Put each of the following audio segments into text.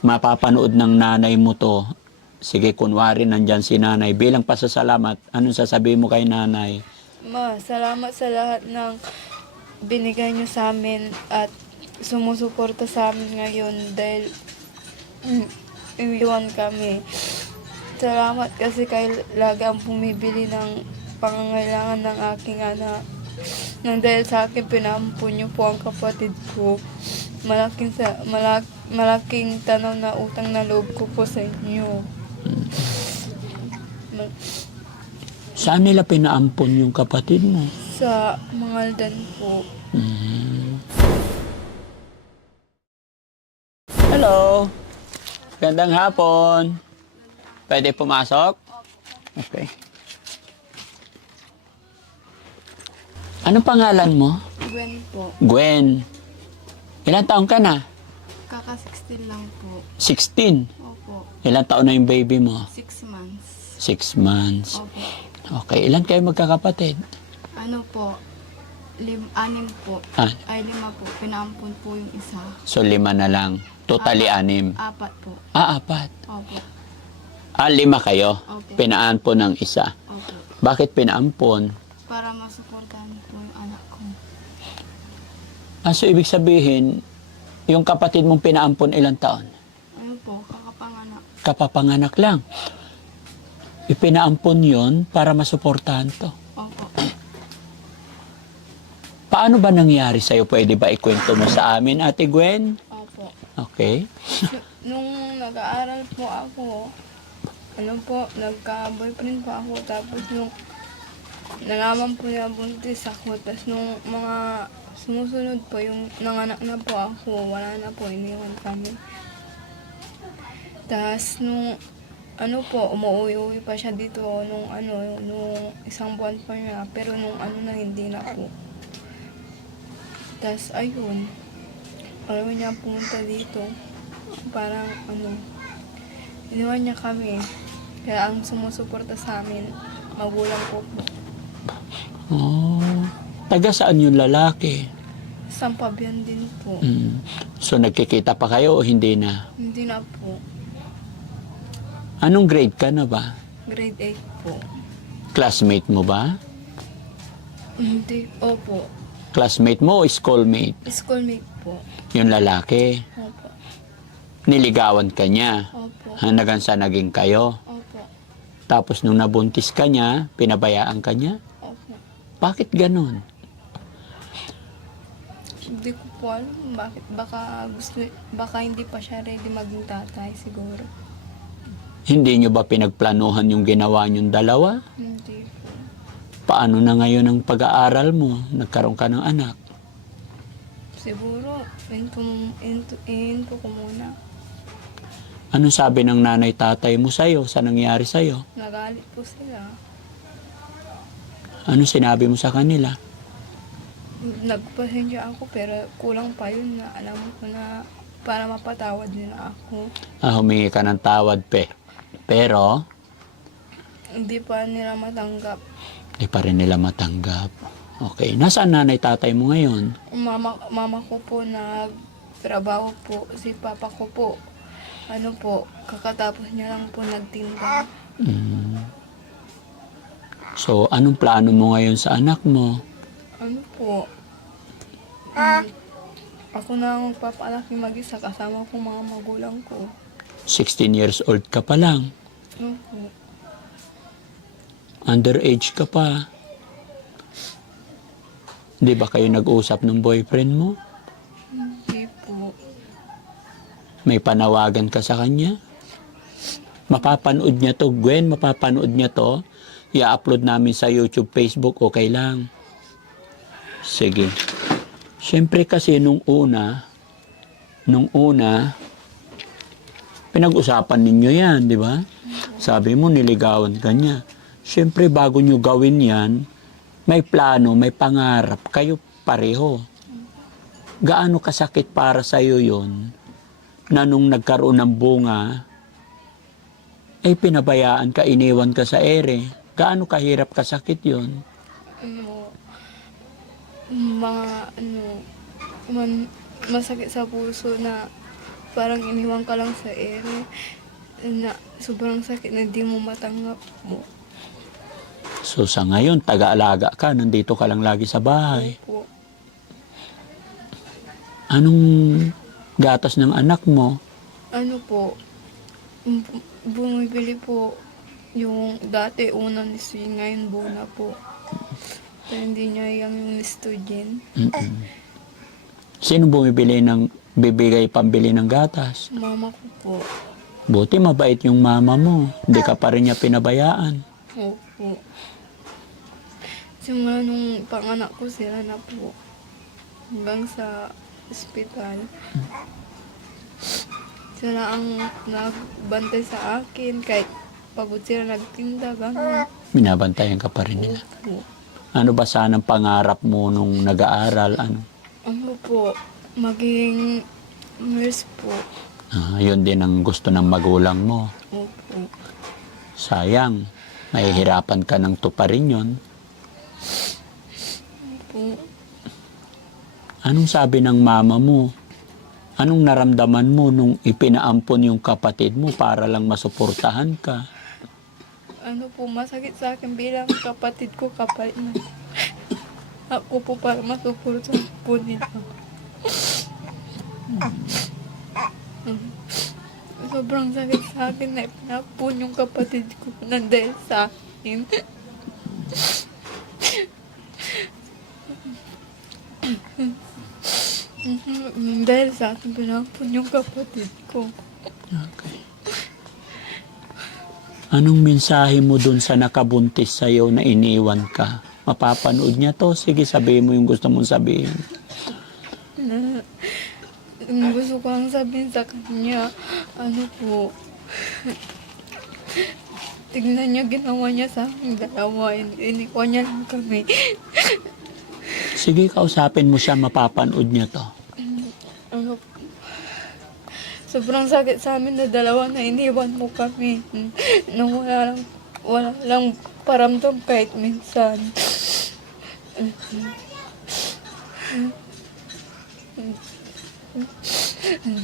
mapapanood ng nanay mo to, sige, kunwari nandyan si nanay, bilang pasasalamat, anong sasabihin mo kay nanay? Ma, salamat sa lahat ng binigay niyo sa amin at sumusuporta sa amin ngayon dahil iwan kami. Salamat kasi kayo lagi ang bumibili ng pangangailangan ng aking anak. Nang dahil sa akin, pinampun niyo po ang kapatid ko. Malaking tanaw na utang na loob ko po sa inyo. Saan nila pinaampon yung kapatid mo? Sa Mangaldan po. Hello! Gandang hapon. Pwede pumasok? Okay. Anong pangalan mo? Gwen po. Gwen. Ilang taon ka na? Kaka-16 lang po. 16. Opo. Ilang taon na yung baby mo? 6 months. 6 months. Opo. Okay. Ilan kayo magkakapatid? Ano po? 6 po. Ah, Ay, 5 po. Pinaampun po yung isa. so 5 na lang. Totally 6. 4 po. 4. Opo. 5 kayo. Opo. Pinaampon ng isa. Opo. Bakit pinaampon? Para masuportahan po yung anak ko. So ibig sabihin, yung kapatid mong pinaampon ilang taon? Ano po? Kakapanganak. Kapapanganak lang. Ipinaampon yon para masuportahan to. Opo. Paano ba nangyari sa'yo? Pwede ba ikwento mo sa amin, Ate Gwen? Opo. Okay. Nung nag-aaral po ako, nagka-boyfriend po ako. Tapos nung nalaman po niya buntis ako. Tapos nung mga sumusunod po, yung nanganak na po ako, wala na po, iniwan kami. Tapos nung umuwi-uwi pa siya dito nung isang buwan pa niya. Pero nung na, hindi na po. Tapos ayun, ayaw niya pumunta dito. Parang iniwan niya kami. Kaya ang sumusuporta sa amin, magulang ko po. Oh. Taga saan yung lalaki? Sampabian din po. So nagkikita pa kayo o hindi na? Hindi na po. Anong grade ka na ba? Grade 8 po. Classmate mo ba? Hindi. Opo. Classmate mo o schoolmate? Schoolmate po. Yung lalaki. Opo. Niligawan ka niya. Opo. Hanggang sa naging kayo. Opo. Tapos nung nabuntis ka niya, pinabayaan ka niya? Opo. Bakit ganun? Hindi ko po alam bakit. Baka hindi pa siya ready maging tatay siguro. Hindi nyo ba pinagplanuhan yung ginawa nyong dalawa? Hindi po. Paano na ngayon ang pag-aaral mo? Nagkaroon ka ng anak. Siguro, into ko muna. Anong sabi ng nanay tatay mo sa'yo sa nangyari sa'yo? Nagalit po sila. Ano sinabi mo sa kanila? Nagpasensya ako pero kulang pa yun na alam ko na para mapatawad nila ako. Humingi ka ng tawad, pero Hindi pa nila matanggap. di pa rin nila matanggap. Okay. Nasaan nanay tatay mo ngayon? Mama ko po nagtrabaho po. Si papa ko po, kakatapos niya lang po nagtinda. So, anong plano mo ngayon sa anak mo? Ako na ang magpapalaki mag-isa kasama ko mga magulang ko. 16 years old ka pa lang. Po. Underage ka pa. Di ba kayo nag-usap ng boyfriend mo? Hindi po. May panawagan ka sa kanya? Mapapanood niya to, Gwen, mapapanood niya to. I-upload namin sa YouTube, Facebook, okay lang. Sige. Siyempre kasi nung una, pinag-usapan ninyo yan, di ba? Sabi mo, niligawan ka niya. Siyempre, bago nyo gawin yan, may plano, may pangarap, kayo pareho. Gaano kasakit para sa'yo yun, na nung nagkaroon ng bunga, ay pinabayaan ka, iniwan ka sa ere. Gaano kahirap kasakit yun? Masakit sa puso na parang iniwan ka lang sa ere na sobrang sakit na di mo matanggap mo. So sa ngayon, taga-alaga ka, nandito ka lang lagi sa bahay. Opo. Anong gatas ng anak mo? Ano po, bumibili po yung dati unang nistoy, ngayon Bona po. Pero hindi niya yung nistogen. Mm-mm. Sino bumibili bibigay pambili ng gatas? Mama ko po. Buti mabait yung mama mo. Hindi ka pa rin niya pinabayaan. Opo. Simula nung panganak ko sila na po. Hanggang sa ospital. Sila ang nagbantay sa akin. Kahit pagod sila nagtinda, gano'n. Binabantayan ka pa rin nila. Opo. Ano ba sanang pangarap mo nung nag-aaral? Ano po, maging nurse po. Yun din ang gusto ng magulang mo. Opo. Sayang, mahihirapan ka ng tuparin yun. Opo. Anong sabi ng mama mo? Anong naramdaman mo nung ipinaampon yung kapatid mo para lang masuportahan ka? Ano po, masakit sa akin bilang kapatid ko kapalit na. Ako po para masuportahan po nila. Sobrang sakit sa akin na ipinapon yung kapatid ko na dahil sa akin. Dahil sa akin pinapon yung kapatid ko. Okay. Anong mensahe mo dun sa nakabuntis sa'yo na iniwan ka? Mapapanood niya to? Sige, sabihin mo yung gusto mong sabihin. Gusto ko lang sabihin sa kanya, ano po, tignan niya ginawa niya sa aking dalawa, inikwa niya lang kami. Sige, kausapin mo siya, mapapanood niya to. Ano, sobrang sakit sa amin na dalawa na iniwan mo kami. Na wala lang paramdam kahit minsan.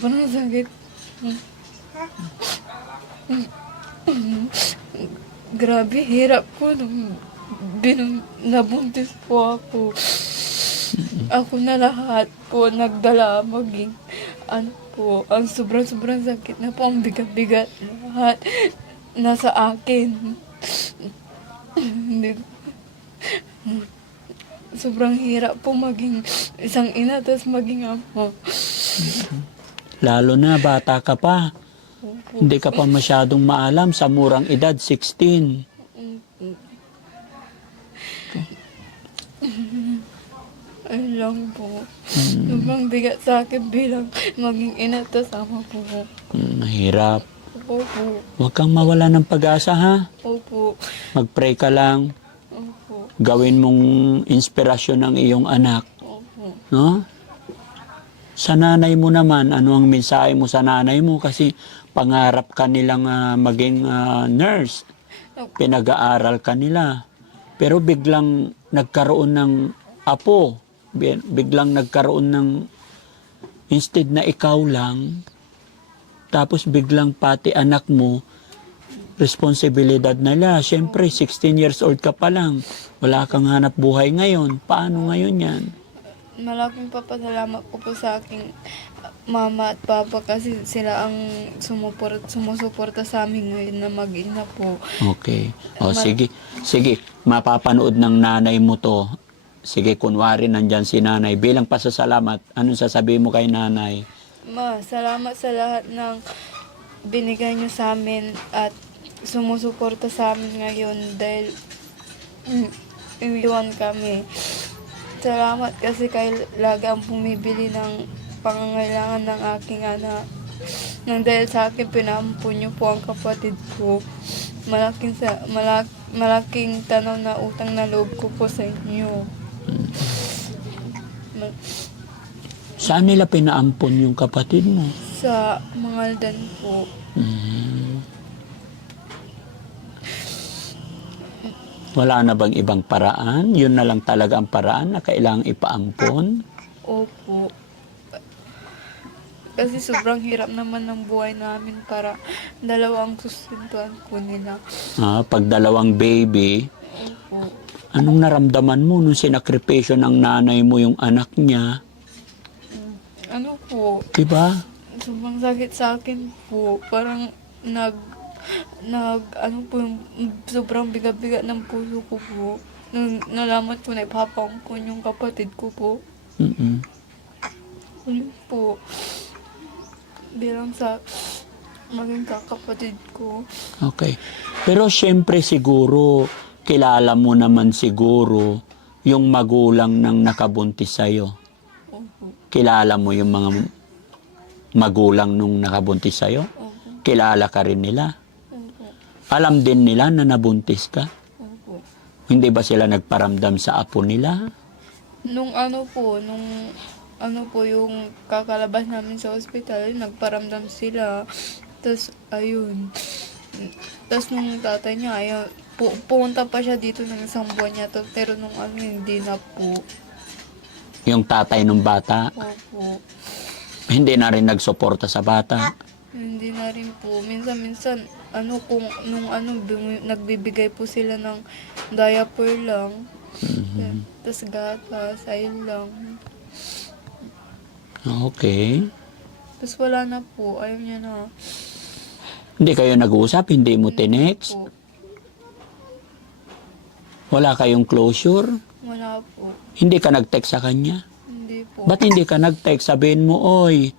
Sobrang sakit. Grabe, hirap ko nung nabuntis po ako. Ako na lahat po nagdala maging ano po, ang sobrang sakit na po, ang bigat-bigat lahat nasa akin. Hindi sobrang hirap po maging isang ina tapos maging ama. Lalo na, bata ka pa. Opo. Hindi ka pa masyadong maalam sa murang edad, 16. Ayun lang po. Sobrang bigat sa akin bilang maging ina tapos ama po. Mahirap. Opo. Huwag kang mawala ng pag-asa, ha? Opo. Mag-pray ka lang. Opo. Gawin mong inspirasyon ng iyong anak. Opo. No? Sa nanay mo naman, ano ang mensahe mo sa nanay mo? Kasi pangarap ka nilang maging nurse. Pinag-aaral ka nila. Pero biglang nagkaroon ng apo. Biglang nagkaroon ng, instead na ikaw lang, tapos biglang pati anak mo, responsibilidad nila. Siyempre, 16 years old ka pa lang. Wala kang hanap buhay ngayon. Paano ngayon yan? Malaking papasalamat ko po sa aking mama at papa kasi sila ang sumusuporta sa amin ngayon na mag-ina po. Okay. O sige. Sige, mapapanood ng nanay mo to. Sige, kunwari nandyan si nanay. Bilang pasasalamat, anong sasabihin mo kay nanay? Ma, salamat sa lahat ng binigay niyo sa amin at sumusuporta sa amin ngayon dahil iniwan kami. Salamat kasi kayo lagi ang bumibili ng pangangailangan ng aking anak. Nang dahil sa akin, pinampun niyo po ang kapatid ko. Malaking tanaw na utang na loob ko po sa inyo. Saan nila pinaampon yung kapatid mo? Sa Mangaldan po. Wala na bang ibang paraan? Yun na lang talaga ang paraan na kailangang ipaampon? Opo. Kasi sobrang hirap naman ng buhay namin para dalawang susunduan po nila. Pag dalawang baby, Opo. anong naramdaman mo nung sinakripisyo ng nanay mo yung anak niya? Ano po, Diba? sobrang sakit sa akin po. Parang ano po, sobrang bigat-bigat ng puso ko po. Nung nalaman ko na ipapangkon yung kapatid ko po. Mm-mm. Ano po, bilang sa maging kakapatid ko. Okay. Pero syempre siguro, kilala mo naman siguro yung magulang ng nakabuntis sa'yo. Opo. Kilala mo yung mga magulang nung nakabuntis sa'yo? Opo. Kilala ka rin nila? Opo. Alam din nila na nabuntis ka? Opo. Hindi ba sila nagparamdam sa apo nila? Nung ano po, yung kakalabas namin sa ospital, nagparamdam sila. Tapos, ayun. Tapos nung tatay niya, ayun, pumunta pa siya dito ng isang buwan niya to. Pero nung ano, hindi na po. Yung tatay ng bata, Opo. hindi na rin nagsuporta sa bata. Hindi na rin po. Minsan, nagbibigay po sila ng diaper lang. Tapos gatas, ayun lang. Okay. Tapos wala na po, ayaw niya na. Hindi kayo nag-uusap? Hindi mo tinext? Po. Wala kayong closure? Wala po. Hindi ka nag-text sa kanya? Hindi po. Ba't hindi ka nag-text? Sabihin mo, oy,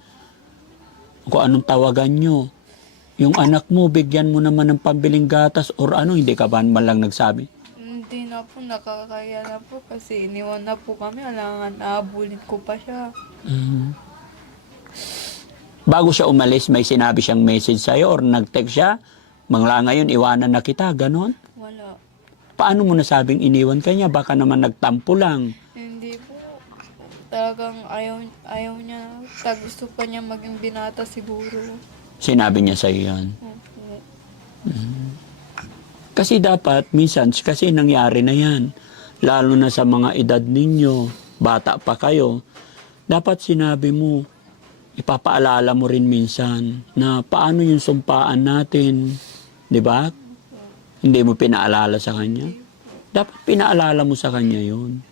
kung anong tawagan nyo. Yung anak mo, bigyan mo naman ng pambiling gatas or ano, hindi ka ba man lang nagsabi? Hindi na po, nakakaya na po kasi iniwan na po kami. Alangan, naabulin ko pa siya. Bago siya umalis, may sinabi siyang message sa'yo or nag-text siya, mangla ngayon, iwanan na kita, ganon? Wala. Paano mo nasabing iniwan ka niya? Baka naman nagtampo lang. Hindi po. Talagang ayaw niya. Gusto pa niya maging binata siguro. Sinabi niya sa'yo yan. Opo. Kasi dapat, minsan, kasi nangyari na yan. Lalo na sa mga edad ninyo, bata pa kayo. Dapat sinabi mo, ipapaalala mo rin minsan na paano yung sumpaan natin. Di ba? Hindi mo pinaalala sa kanya. Dapat pinaalala mo sa kanya yun.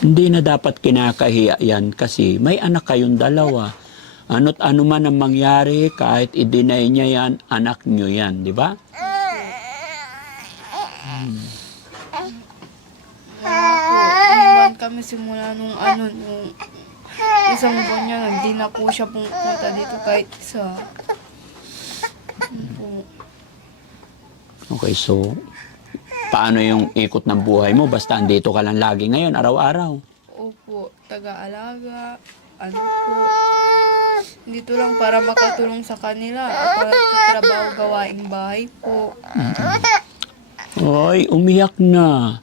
Hindi na dapat kinakahiya yan kasi may anak kayong dalawa. Ano't ano man ang mangyari, kahit i-deny niya yan, anak niyo yan, di ba? Iniwan kami simula nung isang buwan niya, hindi na po siya pumunta dito kahit isa. Okay, so, paano yung ikot ng buhay mo? Basta andito ka lang lagi ngayon, araw-araw. Opo, taga-alaga, ano po. Dito lang para makatulong sa kanila. Para trabaho gawaing bahay po. Oy, umiyak na.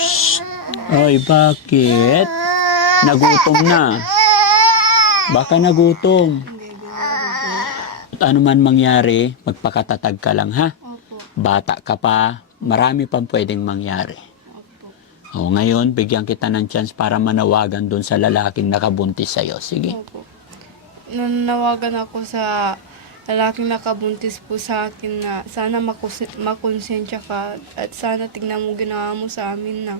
Shh. Oy, bakit? Nagutom na. Baka nagutom. At ano man mangyari, magpakatatag ka lang, ha? Opo. Bata ka pa, marami pang pwedeng mangyari. Opo. Ngayon, bigyan kita ng chance para manawagan doon sa lalaking nakabuntis sa'yo. Sige. Opo. Nanawagan ako sa lalaking nakabuntis po sa akin na sana makonsensya ka at sana tignan mo ginawa mo sa amin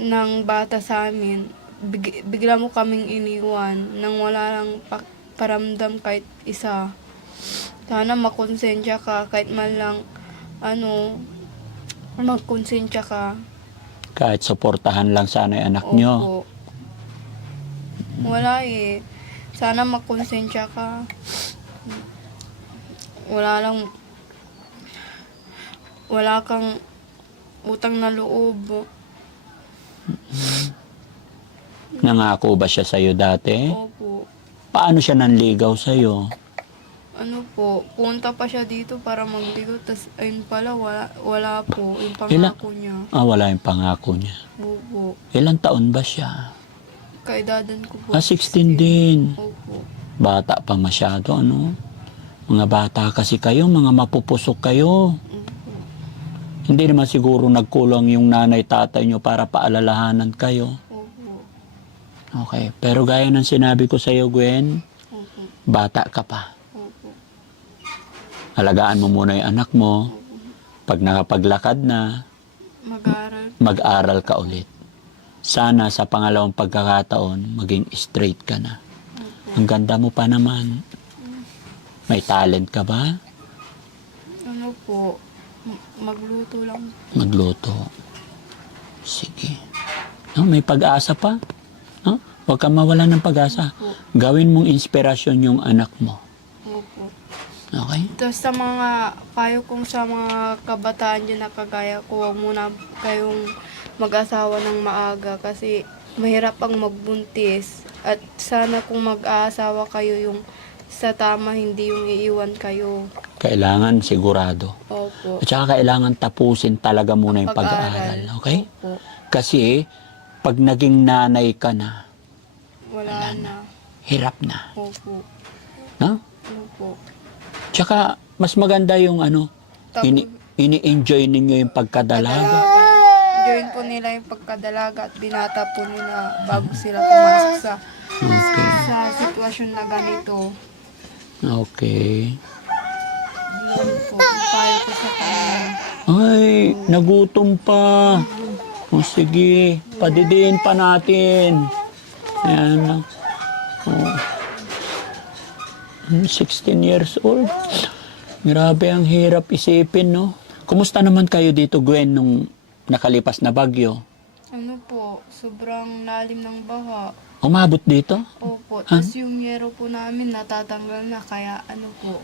ng bata sa amin. Bigla mo kaming iniwan nang wala lang paramdam kahit isa. Sana makonsensya ka kahit man lang magkonsensya ka. Kahit suportahan lang sana yung anak nyo. Opo. Wala eh. Sana makonsensya ka. Wala kang utang na loob. Nangako ba siya sa'yo dati? Opo. Paano siya nanligaw sa'yo? Ano po, punta pa siya dito para magligo, tas ayun pala, wala po, yung pangako niya. Wala yung pangako niya. Opo. Ilang taon ba siya? Kaedadan ko po. 16 din. Opo. Bata pa masyado, ano? Mga bata kasi kayo, mga mapupusok kayo. Opo. Hindi naman siguro nagkulang yung nanay tatay nyo para paalalahanan kayo. Opo. Okay. Pero gaya ng sinabi ko sa iyo, Gwen, Opo. bata ka pa. Opo. Alagaan mo muna yung anak mo. Opo. Pag nakapaglakad na, Mag-aaral. mag-aral ka ulit. Sana sa pangalawang pagkakataon, maging straight ka na. Opo. Ang ganda mo pa naman. May talent ka ba? Ano po, magluto lang. Magluto. Sige. No, may pag-asa pa. No? Huwag kang mawalan ng pag-asa. Opo. Gawin mong inspirasyon yung anak mo. Opo. Okay? Tapos sa mga payo kong sa mga kabataan dyan na kagaya ko, huwag muna kayong mag-asawa ng maaga kasi mahirap ang magbuntis. At sana kung mag-aasawa kayo yung sa tama, hindi yung iiwan kayo. Kailangan sigurado. Opo. At saka kailangan tapusin talaga muna yung pag-aaral. Okay? Opo. Kasi pag naging nanay ka na, Wala na. hirap na. Opo. No? Opo. Tsaka mas maganda yung ini-enjoy ninyo yung pagkadalaga. Join po nila yung pagkadalaga at binata po nila bago sila pumasok Okay. sa sitwasyon na ganito. Okay. Yun po, yung payo ko sa kanila. Ay, nagutom pa. O sige, padidiin pa natin. Ayan. Oh. 16 years old. Grabe, ang hirap isipin, no? Kumusta naman kayo dito, Gwen, nung nakalipas na bagyo? Ano po, sobrang lalim ng baha. Umabot dito? Opo, tapos yung yero po namin natatanggal na, kaya ano po,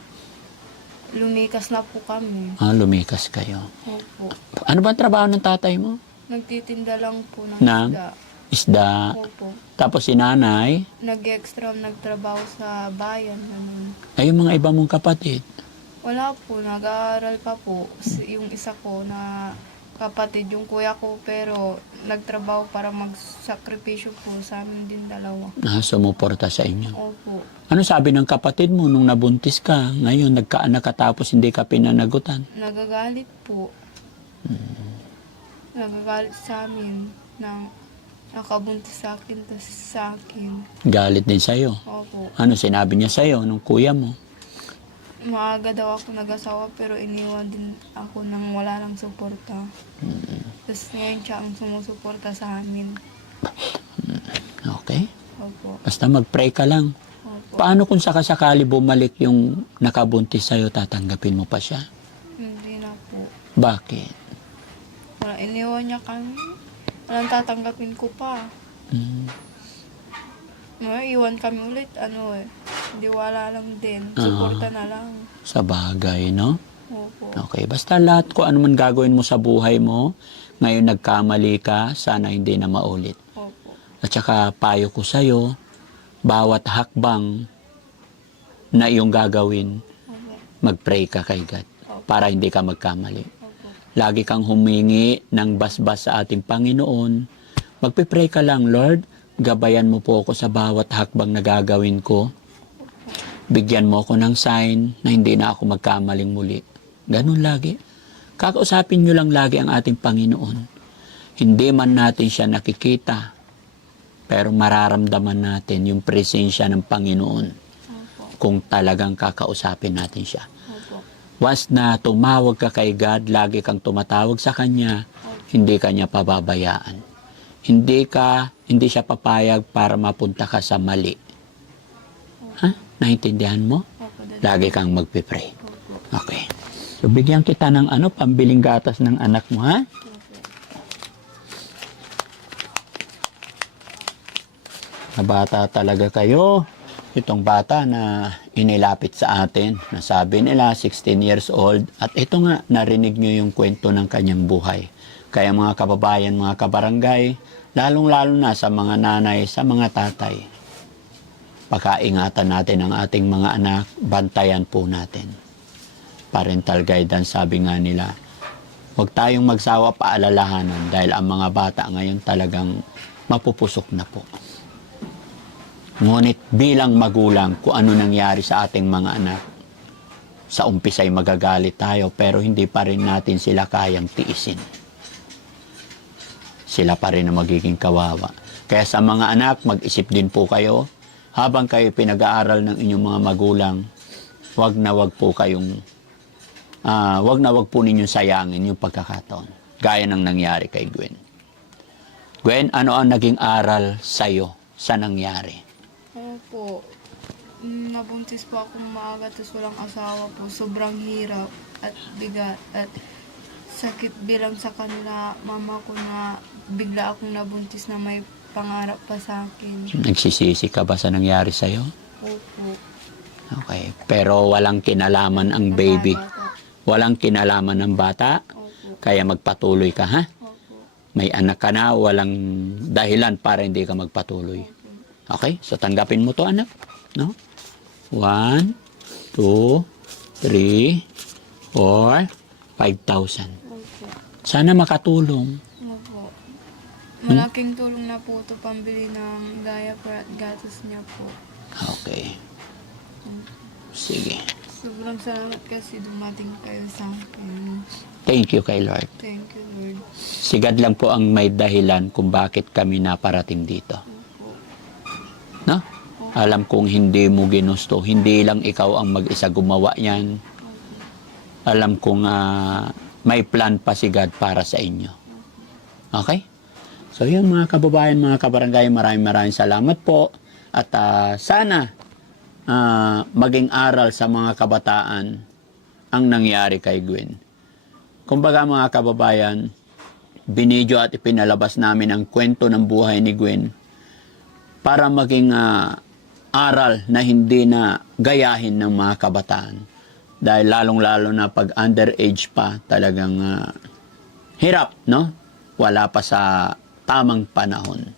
lumikas na po kami. Lumikas kayo. Opo, Ano ba ang trabaho ng tatay mo? nagtitinda lang po ng Ng? isda. Isda. Opo, Tapos si nanay, nag-extra nagtrabaho sa bayan. Ganun. ay yung mga iba mong kapatid. Wala po, nag-aaral pa po. Yung isa ko na kapatid, yung kuya ko, pero nagtrabaho para magsakripisyo po sa amin din dalawa. Sumuporta sa inyo. Opo. Ano sabi ng kapatid mo nung nabuntis ka? Ngayon, nagkaanak ka tapos hindi ka pinanagutan. Nagagalit po. Nagagalit sa amin ng nakabuntis sa akin, tas sa akin. Galit din sa'yo. Opo. Ano sinabi niya sa'yo nung kuya mo? Maaga daw ako nag-asawa pero iniwan din ako nang wala nang suporta. Tapos ngayon siya ang sumusuporta sa amin. Okay. Opo. Basta mag-pray ka lang. Opo. Paano kung sakasakali bumalik yung nakabuntis sa'yo, tatanggapin mo pa siya? Hindi na po. Bakit? Wala, iniwan niya kami. Walang tatanggapin ko pa. Hmm. Iwan kami ulit, di wala lang din. Suporta na lang. Sa bagay, no? Opo. Okay. Basta lahat ko ano man gagawin mo sa buhay mo, ngayon nagkamali ka, sana hindi na maulit. Opo. At saka payo ko sa'yo, bawat hakbang na iyong gagawin, Opo. mag-pray ka kay God para hindi ka magkamali. Opo. Lagi kang humingi ng basbas sa ating Panginoon. Magpipray ka lang, Lord, gabayan mo po ako sa bawat hakbang na gagawin ko. Bigyan mo ako ng sign na hindi na ako magkamaling muli. Ganun lagi. Kakausapin nyo lang lagi ang ating Panginoon. Hindi man natin siya nakikita, pero mararamdaman natin yung presensya ng Panginoon Opo. kung talagang kakausapin natin siya. Opo. Once na tumawag ka kay God, lagi kang tumatawag sa Kanya, hindi ka niya pababayaan. Hindi siya papayag para mapunta ka sa mali. Ha? Naintindihan mo? Opo. Lagi kang magpipray. Opo. Okay. So, bigyan kita ng pambiling gatas ng anak mo, ha? Na bata talaga kayo. Itong bata na inilapit sa atin, na sabi nila 16 years old, at ito nga, narinig nyo yung kwento ng kanyang buhay. Kaya mga kababayan, mga kabarangay, lalong-lalo na sa mga nanay, sa mga tatay, pakaingatan natin ang ating mga anak, bantayan po natin. Parental guidance, sabi nga nila, huwag tayong magsawa paalalahanan dahil ang mga bata ngayon talagang mapupusok na po. Ngunit bilang magulang, kung ano nangyari sa ating mga anak, sa umpisa'y magagalit tayo pero hindi pa rin natin sila kayang tiisin. Sila pa rin ang magiging kawawa. Kaya sa mga anak, mag-isip din po kayo. Habang kayo pinag-aaral ng inyong mga magulang, wag na wag po ninyong sayangin yung pagkakataon. Gaya ng nangyari kay Gwen. Gwen, ano ang naging aral sa'yo sa nangyari? Ano po, nabuntis po akong maaga tapos walang asawa po. Sobrang hirap at bigat at sakit bilang sa kanila mama ko na bigla akong nabuntis na may pangarap pa sa akin. Nagsisisi ka ba sa nangyari sa'yo? Opo. Okay. Pero walang kinalaman ang baby. Bata. Walang kinalaman ng bata. Opo. Kaya magpatuloy ka, ha? Opo. May anak ka na, walang dahilan para hindi ka magpatuloy. Okay? So, tanggapin mo to, anak. No? 1, 2, 3, 4, 5,000. Opo. Sana makatulong. Opo. Malaking tulong na po ito pambili ng diaper at gatas niya po. Okay. Sige. Sobrang salamat kasi dumating kayo sa akin. Thank you kay Lord. Thank you, Lord. Si God lang po ang may dahilan kung bakit kami naparating dito. Opo. No? Alam kong hindi mo ginusto. Hindi lang ikaw ang mag-isa gumawa yan. Alam kong may plan pa si God para sa inyo. Okay? So yun mga kababayan, mga kabarangay, maraming salamat po. At sana maging aral sa mga kabataan ang nangyari kay Gwen. Kumbaga mga kababayan, binidyo at ipinalabas namin ang kwento ng buhay ni Gwen para maging aral na hindi na gayahin ng mga kabataan. Dahil lalong-lalo na pag underage pa, talagang hirap, no? Wala pa sa tamang panahon.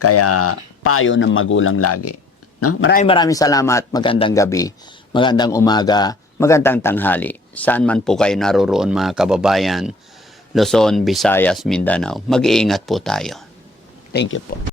Kaya payo ng magulang lagi. No? Maraming salamat. Magandang gabi, magandang umaga, magandang tanghali. Saan man po kayo naroroon mga kababayan, Luzon, Visayas, Mindanao. Mag-iingat po tayo. Thank you po.